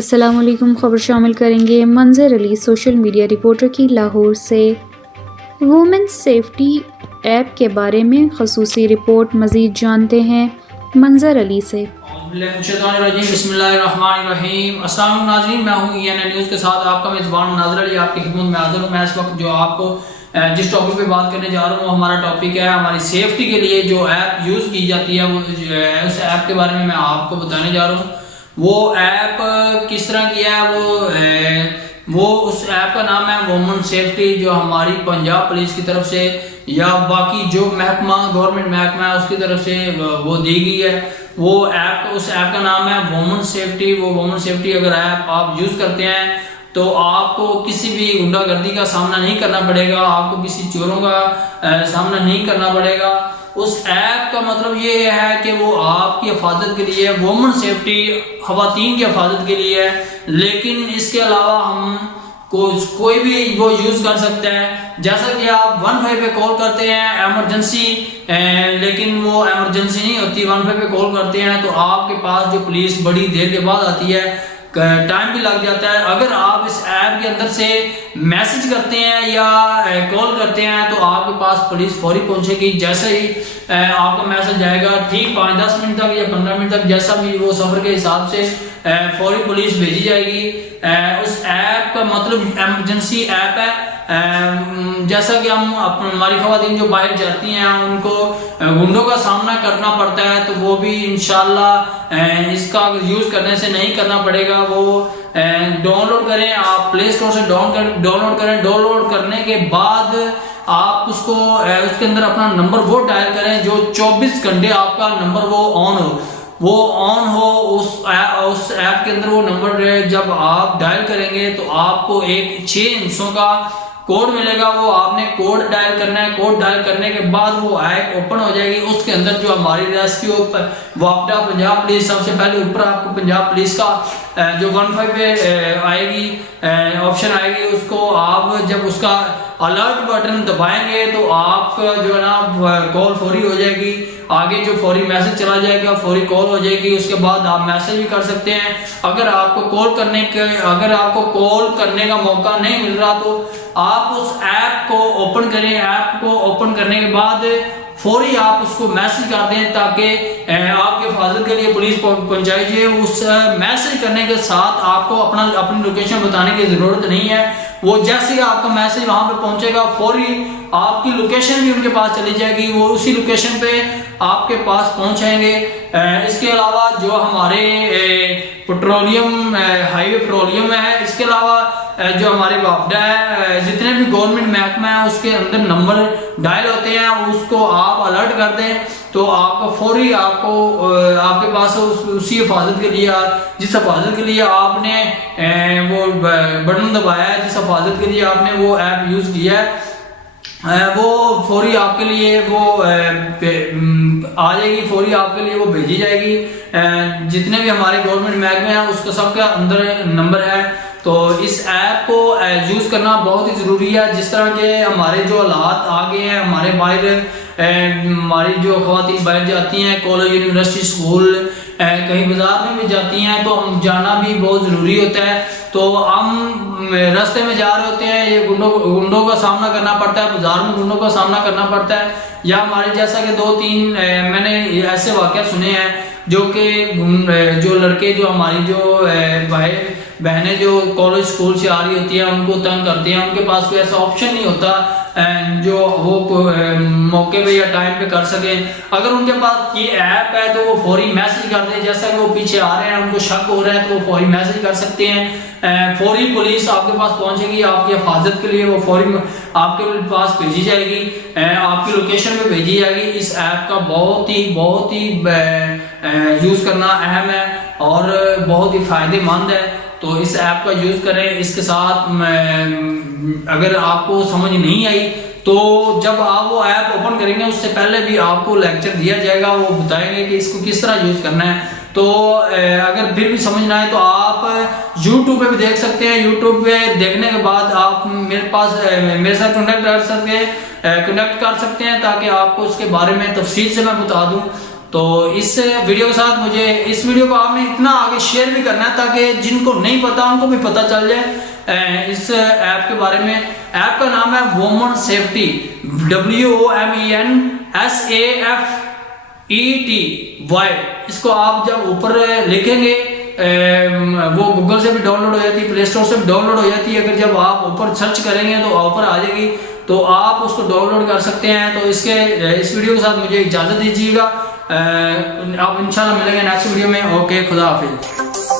السلام علیکم۔ خبر شامل کریں گے منظر علی سوشل میڈیا رپورٹر کی لاہور سے وومن سیفٹی ایپ کے بارے میں خصوصی رپورٹ۔ مزید جانتے ہیں منظر علی سے۔ بسم اللہ الرحمن الرحیم۔ السلام علیکم ناظرین، میں ہوں ENN نیوز کے ساتھ آپ کا میزبان منظر علی، آپ کی خدمت میں حاضر ہوں۔ میں اس وقت جو آپ کو جس ٹاپک پہ بات کرنے جا رہا ہوں وہ ہمارا ٹاپک ہے ہماری سیفٹی کے لیے جو ایپ یوز کی جاتی ہے، وہ اس ایپ کے بارے میں آپ کو بتانے جا رہا ہوں۔ وہ ایپ کس طرح کی ہے، وہ اس ایپ کا نام ہے وومن سیفٹی، جو ہماری پنجاب پولیس کی طرف سے یا باقی جو محکمہ گورنمنٹ محکمہ ہے اس کی طرف سے وہ دی گئی ہے۔ وہ ایپ، اس ایپ کا نام ہے وومن سیفٹی۔ وہ وومن سیفٹی اگر ایپ آپ یوز کرتے ہیں تو آپ کو کسی بھی غنڈہ گردی کا سامنا نہیں کرنا پڑے گا، آپ کو کسی چوروں کا سامنا نہیں کرنا پڑے گا۔ اس ایپ کا مطلب یہ ہے کہ وہ آپ کی حفاظت کے لیے، وومن سیفٹی خواتین کی حفاظت کے لیے ہے، لیکن اس کے علاوہ ہم کوئی بھی وہ یوز کر سکتا ہے۔ جیسا کہ آپ 15 پہ کال کرتے ہیں ایمرجنسی، لیکن وہ ایمرجنسی نہیں ہوتی، 15 پہ کال کرتے ہیں تو آپ کے پاس جو پولیس بڑی دیر کے بعد آتی ہے، ٹائم بھی لگ جاتا ہے۔ اگر آپ اس ایپ کے اندر سے میسج کرتے ہیں یا کال کرتے ہیں تو آپ کے پاس پولیس فوری پہنچے گی۔ جیسے ہی آپ کا میسج آئے گا، ٹھیک 5-10 منٹ تک یا 15 منٹ تک، جیسا بھی وہ سفر کے حساب سے فوری پولیس بھیجی جائے گی۔ اس ایپ کا مطلب ایمرجنسی ایپ ہے۔ جیسا کہ ہماری خواتین جو باہر جاتی ہیں ان کو غنڈوں کا سامنا کرنا پڑتا ہے، تو وہ بھی انشاءاللہ اس کا یوز کرنے سے نہیں کرنا پڑے گا۔ وہ ڈاؤن لوڈ کریں، آپ پلے اسٹور سے ڈاؤن لوڈ کریں۔ ڈاؤن لوڈ کرنے کے بعد آپ اس کے اندر اپنا نمبر وہ ڈائل کریں جو 24 گھنٹے آپ کا نمبر وہ آن ہو۔ اس ایپ کے اندر وہ نمبر جب آپ ڈائل کریں گے تو آپ کو ایک 6 ہندسوں کا کوڈ ملے گا، وہ آپ نے کوڈ ڈائل کرنا ہے۔ کوڈ ڈائل کرنے کے بعد وہ ایپ اوپن ہو جائے گی۔ اس کے اندر جو ہماری ریسکیو وابڈا پنجاب پولیس، سب سے پہلے اوپر آپ کو پنجاب پولیس کا جو 15 پہ آئے گی آپشن آئے گی، اس کو آپ جب اس کا الرٹ بٹن دبائیں گے تو آپ کا جو ہے نا کال فوری ہو جائے گی۔ آگے جو فوری میسج چلا جائے گا، فوری کال ہو جائے گی۔ اس کے بعد آپ میسج بھی کر سکتے ہیں۔ اگر آپ کو کال کرنے کا موقع نہیں مل رہا تو آپ اس ایپ کو اوپن کریں۔ ایپ کو اوپن کرنے کے بعد فوری آپ اس کو میسج کر دیں تاکہ آپ کی حفاظت کے لیے پولیس پہنچائی جائے۔ اس میسج کرنے کے ساتھ آپ کو اپنی لوکیشن بتانے کی ضرورت نہیں ہے۔ وہ جیسے ہی آپ کا میسج وہاں پہ پہنچے گا، فوری آپ کی لوکیشن بھی ان کے پاس چلی جائے گی، وہ اسی لوکیشن پہ آپ کے پاس پہنچیں گے۔ اس کے علاوہ جو ہمارے پیٹرولیم ہائی وے پیٹرولیم ہے، اس کے علاوہ جو ہمارے وابڈا ہے، جتنے بھی گورنمنٹ محکمہ ہے اس کے اندر نمبر ڈائل ہوتے ہیں، اس کو آپ الرٹ کر دیں تو آپ کو فوری آپ کے پاس اسی حفاظت کے لیے، جس حفاظت کے لیے آپ نے وہ بٹن دبایا ہے، جس حفاظت کے لیے آپ نے وہ ایپ یوز کیا ہے، وہ فوری آپ کے لیے وہ آ جائے گی، فوری آپ کے لیے وہ بھیجی جائے گی۔ جتنے بھی ہمارے گورنمنٹ محکمے ہیں اس کا سب کا اندر نمبر ہے۔ تو اس ایپ کو یوز کرنا بہت ہی ضروری ہے۔ جس طرح کے ہمارے جو حالات آگے ہیں، ہماری جو خواتین باہر جاتی ہیں، کالج، یونیورسٹی، اسکول، کہیں بازار میں بھی جاتی ہیں تو ہم جانا بھی بہت ضروری ہوتا ہے۔ تو ہم راستے میں جا رہے ہوتے ہیں، یہ گنڈوں کا سامنا کرنا پڑتا ہے، بازار میں گنڈوں کا سامنا کرنا پڑتا ہے، یا ہمارے جیسا کہ 2-3 میں نے ایسے واقعات سنے ہیں جو لڑکے جو ہماری جو بہنیں جو کالج اسکول سے آ رہی ہوتی ہیں ان کو تنگ کرتے ہیں۔ ان کے پاس کوئی ایسا آپشن نہیں ہوتا جو وہ موقع پہ یا ٹائم پہ کر سکیں۔ اگر ان کے پاس یہ ایپ ہے تو وہ فوری میسج کر دیں، جیسا کہ وہ پیچھے آ رہے ہیں، ان کو شک ہو رہا ہے تو وہ فوری میسج کر سکتے ہیں۔ فوری پولیس آپ کے پاس پہنچے گی، آپ کی حفاظت کے لیے وہ فوری آپ کے پاس بھیجی جائے گی، آپ کی لوکیشن پہ بھیجی جائے گی۔ اس ایپ کا بہت ہی یوز کرنا اہم ہے اور بہت ہی فائدے مند ہے۔ تو اس ایپ کا یوز کریں۔ اس کے ساتھ اگر آپ کو سمجھ نہیں آئی تو جب آپ وہ ایپ اوپن کریں گے اس سے پہلے بھی آپ کو لیکچر دیا جائے گا، وہ بتائیں گے کہ اس کو کس طرح یوز کرنا ہے۔ تو اگر پھر بھی سمجھ نہ آئے تو آپ یوٹیوب پہ بھی دیکھ سکتے ہیں۔ یوٹیوب پہ دیکھنے کے بعد آپ میرے ساتھ کنیکٹ کر سکتے ہیں تاکہ آپ کو اس کے بارے میں تفصیل سے میں بتا دوں۔ تو اس ویڈیو کے ساتھ مجھے اس ویڈیو کو آپ نے اتنا آگے شیئر بھی کرنا ہے تاکہ جن کو نہیں پتا ان کو بھی پتا چل جائے اس ایپ کے بارے میں. ایپ کا نام ہے وومن سیفٹی, WOMEN SAFETY. اس کو آپ جب اوپر لکھیں گے وہ گوگل سے بھی ڈاؤن لوڈ ہو جاتی ہے, پلے اسٹور سے بھی ڈاؤن لوڈ ہو جاتی ہے. اگر جب آپ اوپر سرچ کریں گے تو اوپر آ جائے گی, تو آپ اس کو ڈاؤن لوڈ کر سکتے ہیں. تو اس ویڈیو کے ساتھ مجھے اجازت دیجیے گا. آپ انشاءاللہ ملیں گے نیکسٹ ویڈیو میں. اوکے, خدا حافظ.